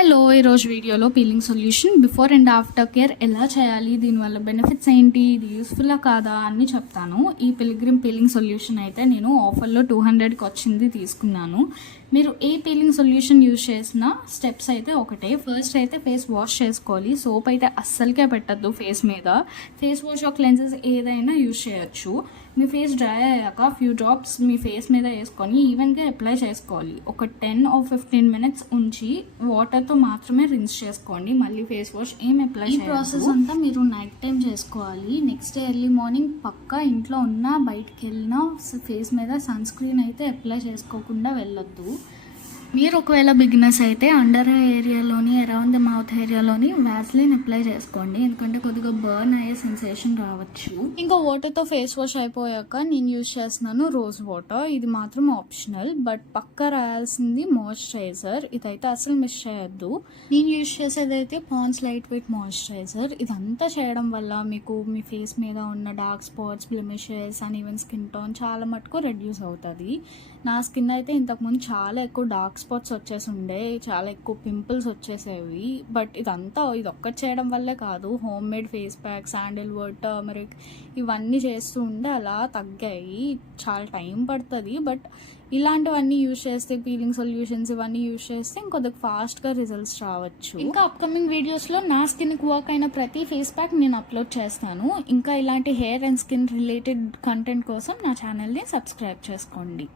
Hello ఈరోజు వీడియోలో peeling solution. Before and after care ఎలా చేయాలి? దీనివల్ల బెనిఫిట్స్ ఏంటి? ఇది యూస్ఫుల్లా కాదా? అని చెప్తాను. ఈ పిలిగ్రిమ్ పీలింగ్ సొల్యూషన్ అయితే నేను ఆఫర్లో టూ హండ్రెడ్కి వచ్చింది తీసుకున్నాను. మీరు ఏ పీలింగ్ సొల్యూషన్ యూజ్ చేసిన స్టెప్స్ అయితే ఒకటే. ఫస్ట్ అయితే ఫేస్ వాష్ చేసుకోవాలి. సోప్ అయితే అస్సలకే పెట్టద్దు ఫేస్ మీద. ఫేస్ వాష్ ఒక క్లెన్సెస్ ఏదైనా యూజ్ చేయొచ్చు. మీ ఫేస్ డ్రై అయ్యాక ఫ్యూ డ్రాప్స్ మీ ఫేస్ మీద వేసుకొని ఈవెన్గా అప్లై చేసుకోవాలి. ఒక టెన్ ఆర్ ఫిఫ్టీన్ మినిట్స్ ఉంచి వాటర్తో మాత్రమే రిన్స్ చేసుకోండి. మళ్ళీ ఫేస్ వాష్ ఏం అప్లై ఈ ప్రాసెస్ అంతా మీరు నైట్ టైం చేసుకోవాలి. నెక్స్ట్ డే ఎర్లీ మార్నింగ్ పక్కా ఇంట్లో ఉన్నా బయటికి వెళ్ళినా ఫేస్ మీద సన్ స్క్రీన్ అయితే అప్లై చేసుకోకుండా వెళ్ళొద్దు. మీరు ఒకవేళ బిగినర్స్ అయితే అండర్ ఐ ఏరియాలోని అరౌండ్ ద మౌత్ ఏరియాలోని వ్యాజ్లిన్ అప్లై చేసుకోండి. ఎందుకంటే కొద్దిగా బర్న్ అయ్యే సెన్సేషన్ రావచ్చు. ఇంకా వాటర్తో ఫేస్ వాష్ అయిపోయాక నేను యూజ్ చేస్తున్నాను రోజ్ వాటర్ ఇది మాత్రం ఆప్షనల్ బట్ పక్క రాయాల్సింది మాయిశ్చరైజర్ ఇదైతే అసలు మిస్ చేయొద్దు. నేను యూజ్ చేసేది అయితే పాన్స్ లైట్ వెయిట్ మాయిశ్చరైజర్ ఇదంతా చేయడం వల్ల మీకు మీ ఫేస్ మీద ఉన్న dark spots blemishes and even skin tone చాలా మటుకు రెడ్యూస్ అవుతుంది. నా స్కిన్ అయితే ఇంతకుముందు చాలా ఎక్కువ డార్క్ స్పాట్స్ వచ్చేసి ఉండే చాలా ఎక్కువ పింపుల్స్ వచ్చేసేవి. బట్ ఇదంతా ఇది ఒక్కటి చేయడం వల్లే కాదు. Homemade face pack sandalwood turmeric ఇవన్నీ చేస్తూ ఉండే అలా తగ్గాయి. చాలా టైం పడుతుంది. బట్ ఇలాంటివన్నీ యూజ్ చేస్తే పీలింగ్ సొల్యూషన్స్ ఇవన్నీ యూజ్ చేస్తే ఇంకొద్దిగా ఫాస్ట్గా రిజల్ట్స్ రావచ్చు. ఇంకా అప్కమింగ్ వీడియోస్లో నా స్కిన్కి వర్క్ అయిన ప్రతి ఫేస్ ప్యాక్ నేను అప్లోడ్ చేస్తాను. ఇంకా ఇలాంటి hair and skin related content కోసం నా ఛానల్ని సబ్స్క్రైబ్ చేసుకోండి.